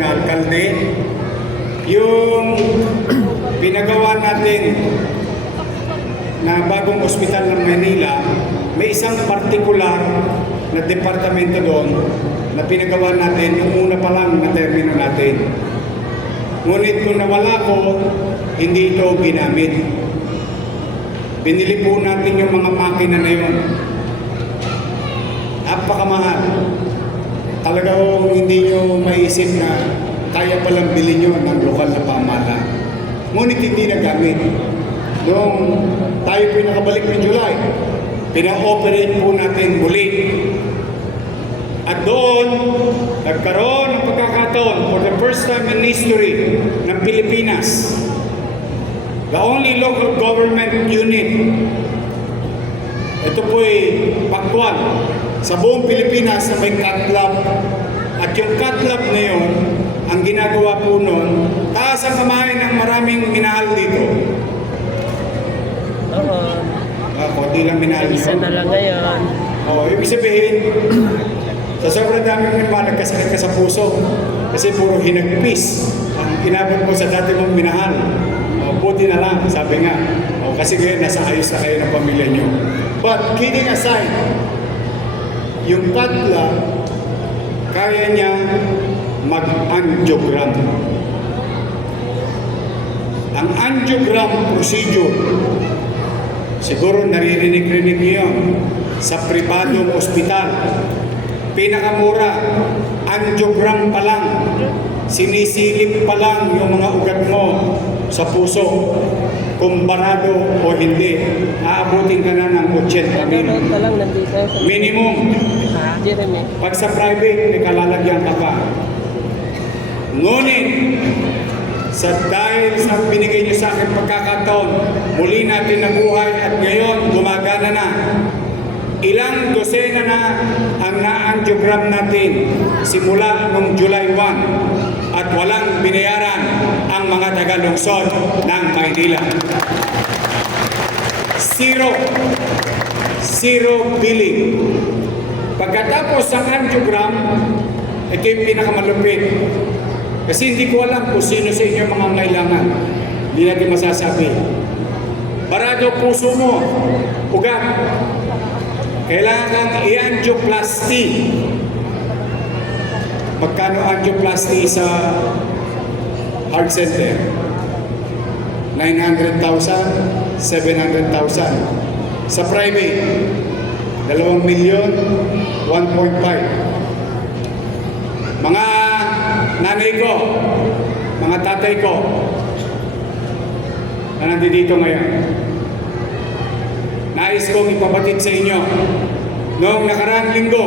na alkalde, yung pinagawa natin na bagong ospital ng Manila, may isang partikular na departamento doon na pinagawa natin yung una pa lang na termino natin. Ngunit kung nawala ko, hindi ito ginamit. Binili po natin yung mga makina na yun. Napakamahal. Talagang hindi nyo maisip na kaya palang bilhin nyo ng lokal na pamahalaan. Ngunit hindi nagamit. Noong tayo po nakabalik ng July, pina-operate po natin muli. At doon, nagkaroon ng pagkakataon for the first time in history ng Pilipinas, the only local government unit, ito po'y pakwal sa buong Pilipinas na may cat lab. At yung cat lab na yun, ang ginagawa po nun, taas ang kamay ng maraming minahal dito. Oo. Kunti lang minahal Isa yun. na lang ngayon. Ibig sabihin, sa sobrang daming minahal, nagkasakit ka sa puso. Kasi puro hinagpis ang inabot mo sa dati mong minahal. Buti na lang, sabi nga. Kasi ngayon, nasa ayos na kayo ng pamilya nyo. But kidding aside, yung patla, kaya niya mag-angiogram. Ang angiogram procedure, siguro naririnig-rinig niyo yun, sa pribadong ospital. Pinakamura, angiogram pa lang, sinisilip pa lang yung mga ugat mo sa puso. Kumparado o hindi, aabutin ka na ng 80,000. Nanonood ka lang nandito. Minimum. Ha? Jeremy. Pag sa private, may kalalagyan ka pa. Ngunit, dahil sa binigay niyo sa akin pagkakataon, muli natin nabuhay at ngayon gumagana na. Ilang dosena na ang na-angiogram natin simula noong July 1 at walang binayaran ang mga taga-lungsod ng Maynila. Zero billing. Pagkatapos ng angiogram, ito yung pinakamalupit. Kasi hindi ko alam kung sino sa inyo mga kailangan. Hindi natin masasabi. Barado puso mo, ugat. Kailangan kang i-angioplasty. Magkano angioplasty sa heart center? 900,000, 700,000. Sa private, 2 milyon, 1.5. Mga nanay ko, mga tatay ko, na nandito ngayon, nais kong ipabatid sa inyo, noong nakaraang linggo,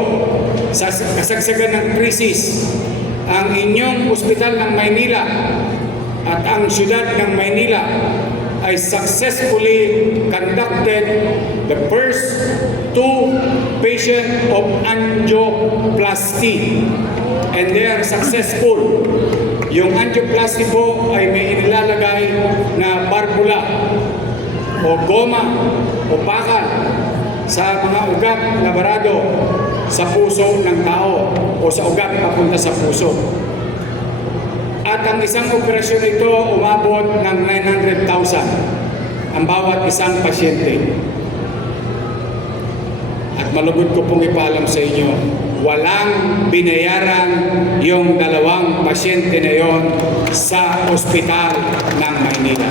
sa kasagsagan ng krisis, ang inyong ospital ng Maynila at ang siyudad ng Maynila ay successfully conducted the first 2 patient of angioplasty. And they are successful. Yung angioplasty po ay may inilalagay na barbula o goma o bakal sa mga ugat na barado sa puso ng tao o sa ugat papunta sa puso. At ang isang operasyon ito umabot ng 900,000 ang bawat isang pasyente. At malugod ko pong ipaalam sa inyo, walang binayaran yung 2 pasyente na yon sa ospital ng Maynila.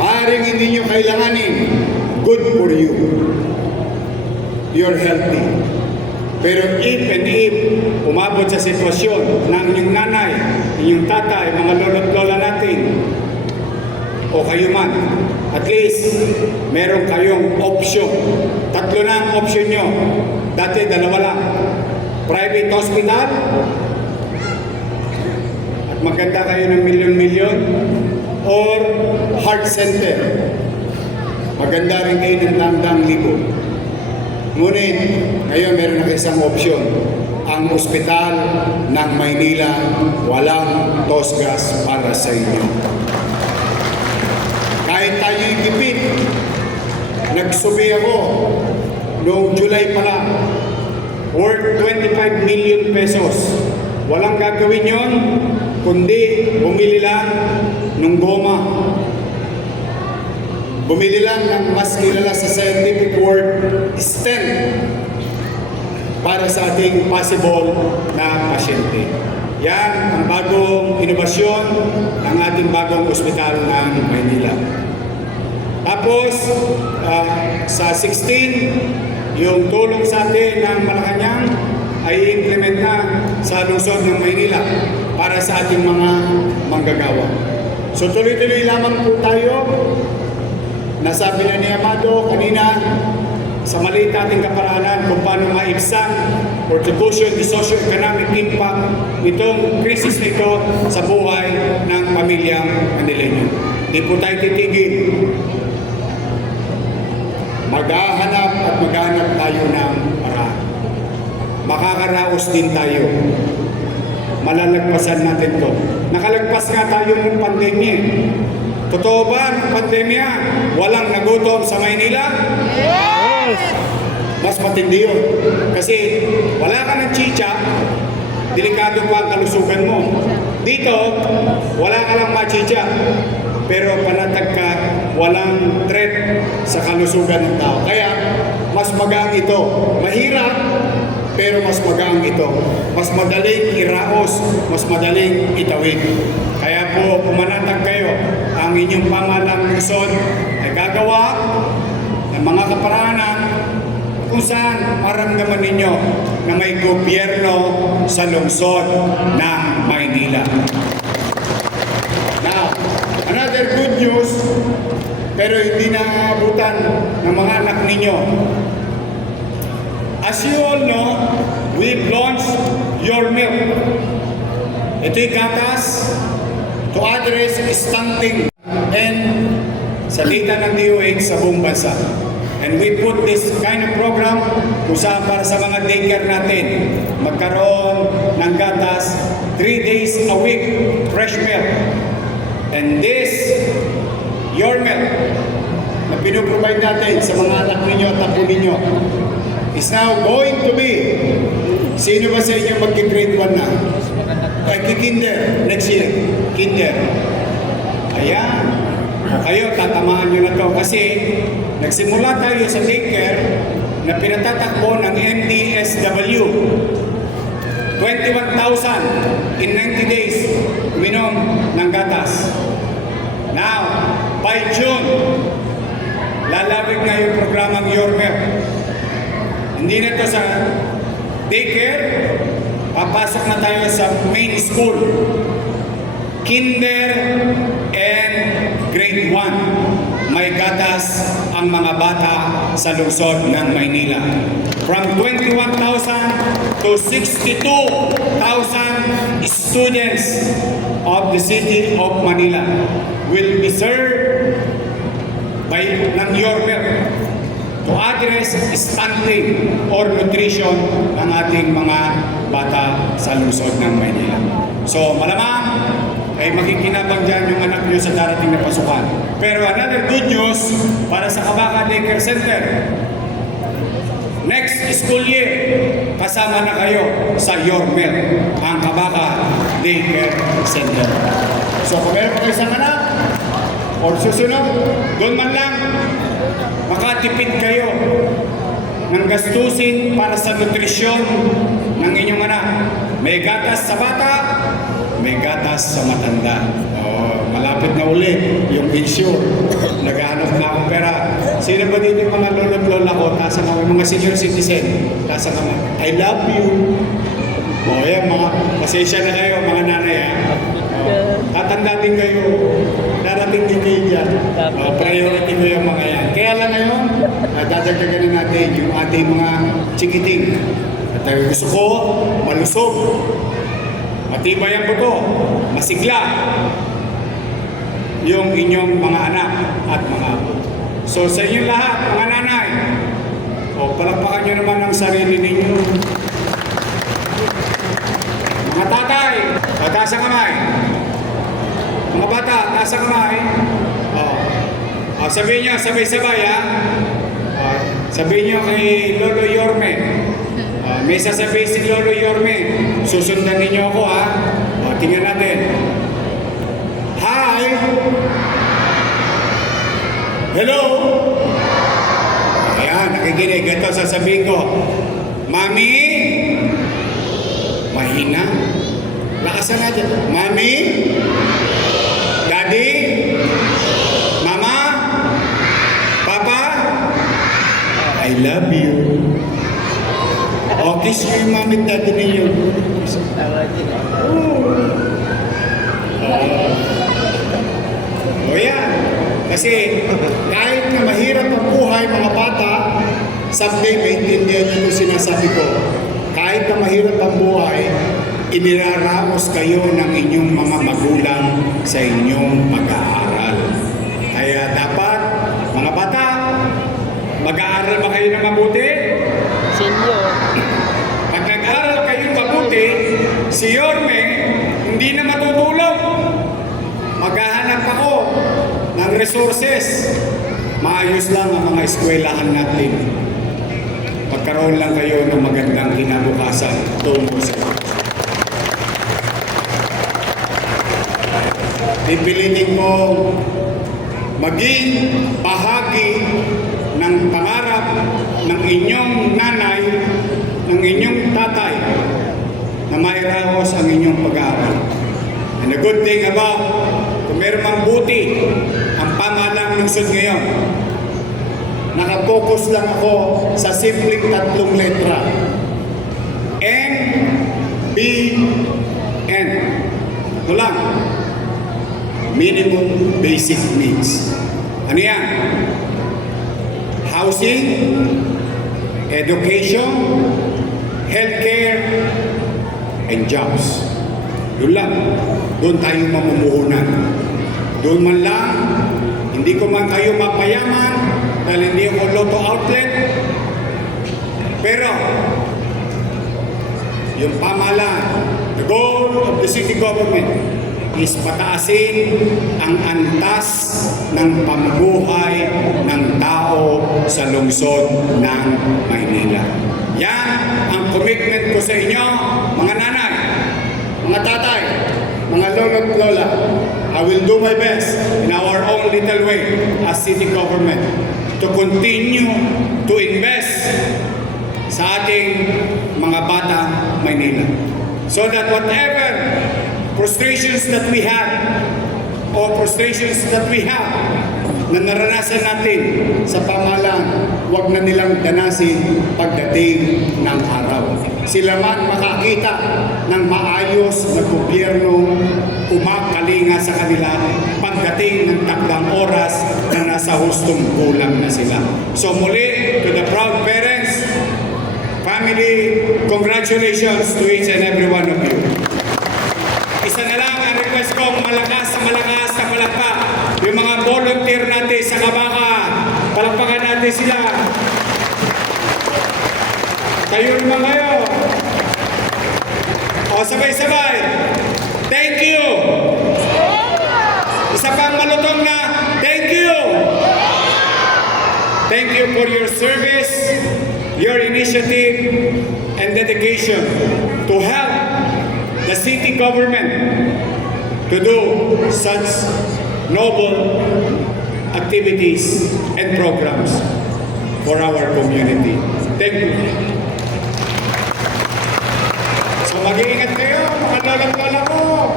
Maaaring hindi nyo kailanganin, good for you. You're healthy. Pero if umabot sa sitwasyon ng inyong nanay, inyong tatay, mga lolo't lola natin, o kayo man, at least meron kayong option. 3 na ang option nyo. Dati 2 lang. Private hospital, at maganda kayo ng milyon-milyon, or heart center. Maganda rin kayo ng 100,000. Ngunit, ngayon meron na isang option. Ang ospital ng Maynila, walang tosgas para sa inyo. Kahit tayo'y gipit, nagsubi ako noong July pa lang, worth 25 million pesos walang gagawin yon, kundi bumili lang ng goma. Bumili lang ng mas kilala sa scientific word, stent, para sa ating possible na pasyente. Yan ang bagong inobasyon ng ating bagong ospital ng Maynila. Tapos, sa 16, yung tulong sa atin ng Malacanang ay i-implement na sa lungsod ng Maynila para sa ating mga manggagawa. So tuloy-tuloy lamang po tayo. Nasabi na ni Amado kanina sa maliit nating kaparanan kung paano maibsan or to cushion the socio-economic impact nitong krisis nito sa buhay ng pamilyang Manileño. Hindi po tayo titigil. Maghahanap at maghahanap tayo ng paraan. Makakaraos din tayo. Malalagpasan natin to. Nakalagpas nga tayo ng pandemya. Totoo ba ng pandemya? Walang nagutom sa Maynila? Yes! Mas matindi yun. Kasi wala ka ng chicha, delikado pa ang kalusugan mo. Dito, wala ka lang machicha, pero panatag ka, walang threat sa kalusugan ng tao. Kaya, mas magaan ito. Mahirap, pero mas magaan ito. Mas madaling iraos, mas madaling itawid. Kaya po, pumanatag kayo. Ang inyong pamahalang lungsod ay gagawa ng mga kaparanan kung saan maramdaman ninyo na may gobyerno sa lungsod ng Maynila. Now, another good news, pero hindi naabutan ng mga anak ninyo. As you all know, we've launched Your Milk. Ito'y gatas to address stunting and salita ng DOH sa buong bansa. And we put this kind of program kung saan para sa mga daycare natin magkaroon ng gatas 3 days a week, fresh milk. And this, Your Milk, na pinuprovide natin sa mga anak ninyo at apo ninyo, is now going to be, sino ba sa inyo mag-grade 1 na? Kinder, next year, kinder. Ayan. Kayo, tatamaan nyo na to kasi nagsimula tayo sa daycare na pinatatakbo ng MDSW. 21,000 in 90 days uminom ng gatas. Now, by June, lalawig na yung programang Your Milk. Hindi na to sa daycare, papasok na tayo sa main school. Kinder and grade 1. May gatas ang mga bata sa lungsod ng Maynila. From 21,000 to 62,000 students of the city of Manila will be served by ng Your Milk to address stunting or nutrition ng ating mga bata sa lungsod ng Maynila. So malamang ay makikinabang dyan yung anak nyo sa darating na pasukan. Pero another good news para sa Kabaka Daycare Center. Next school year, kasama na kayo sa Your Milk, ang Kabaka Daycare Center. So kung meron pa kayo isang anak, or susunod, doon man lang, makatipid kayo ng gastusin para sa nutrisyon ng inyong anak. May gatas sa bata, may gatas sa matanda. Malapit na ulit yung insure. Naghahanap na akong pera. Sino ba dito yung mga lolo't lola ko? Tasa kami, mga senior citizen. Tasa kami, I love you. Yan, mga pasensya na kayo, mga nanay. Tatanda din kayo. Darating din kayo dyan. Priority ko yung mga yan. Kaya lang ngayon, dadagdagan na natin yung ating mga chikiting. At gusto ko, malusog. Matibay ang buto, masigla yung inyong mga anak at mga apo. So sa inyong lahat, mga nanay, palakpakan nyo naman ang sarili ninyo. Mga tatay, taas ang kamay. Mga bata, taas ang kamay. Sabihin nyo, sabay-sabay ha. Sabihin nyo kay Lolo Yorme. May sasabihin si Lolo Yorme. Susundan ninyo ako ha. O, tingnan natin. Hi! Hello! Ayan, nakikinig. Ito sasabihin ko. Mami! Mahina. Lakasan natin. Mami! Daddy! Mama! Papa! I love you. O, kiss mo yung mami at daddy ninyo. O yan. Kasi kahit na mahirap ang buhay mga bata, someday maintindihan niyo yung sinasabi ko. Kahit na mahirap ang buhay, iniraramos kayo ng inyong mga magulang sa inyong pag-aaral. Kaya dapat, mga bata, mag-aaral ba kayo na mabuti? Senior. Pag nag-aaral kayo mabuti, si Yorme hindi na matutulog. Maghahanap ako ng resources. Maayos lang ang mga eskwelahan natin. Magkaroon lang kayo ng magandang kinabukasan tungo sa pipilitin ko maging bahagi ng pangarap ng inyong nanay, ng inyong tatay na mairaos ang inyong pag-aaral. And the good thing about kung meron mang buti ang pamahalang lungsod ngayon, nakapokus lang ako sa simpleng 3 letra. M, B, N. Ito lang. Minimum basic needs. Ano yan? Housing, education, healthcare, and jobs. Doon lang. Doon tayo mamumuhunan. Doon man lang, hindi ko man kayo mapayaman dahil hindi ako lotto outlet. Pero, yung pamahalaan, the goal of the city government is pataasin ang antas ng pamumuhay ng tao sa lungsod ng Maynila. Yan ang commitment ko sa inyo, mga nanay, mga tatay, mga lolo at lola. I will do my best in our own little way as city government to continue to invest sa ating mga batang Maynila. So that whatever frustrations that we have o frustrations that we have na naranasan natin sa pamahalaan, huwag na nilang danasin pagdating ng araw. Sila man makakita ng maayos na gobyerno kumakalinga sa kanila pagdating ng takdang oras na nasa hustong kulang na sila. So muli, to the proud parents, family, congratulations to each and every one of you. Isa na lang ang request ko, malakas na palakpak. Yung mga volunteer natin sa Kabaka, palakpakan natin sila. Kayo naman kayo. O sabay-sabay. Thank you. Isa pang malutong na, thank you. Thank you for your service, your initiative, and dedication to help the city government to do such noble activities and programs for our community. Thank you. So mag-iingat kayo, mga lalang-lala ko.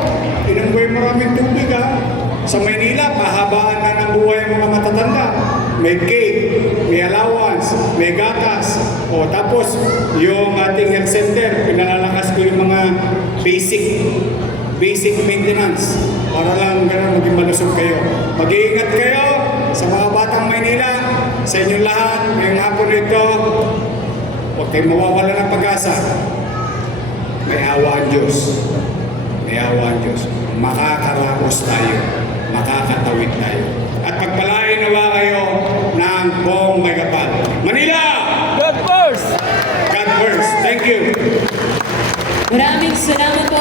Tinanggoy maraming tubig ha. Sa Maynila, pahabaan na ng buhay ng mga matatanda. May cake, may allowance, may gatas. O tapos, yung ating health center, pinalalakas ko yung mga basic maintenance para lang gano'n maging malusog kayo. Mag-iingat kayo sa mga batang Maynila, sa inyong lahat, ngayong hapon nito, huwag kayong mawawala ng pag-asa. May awa ang Diyos. May awa ang Diyos. Makakaraos tayo. Makakatawid tayo. At pagpalain nawa kayo ng buong may kapal. Manila! God first! God first. Thank you. Maraming salamat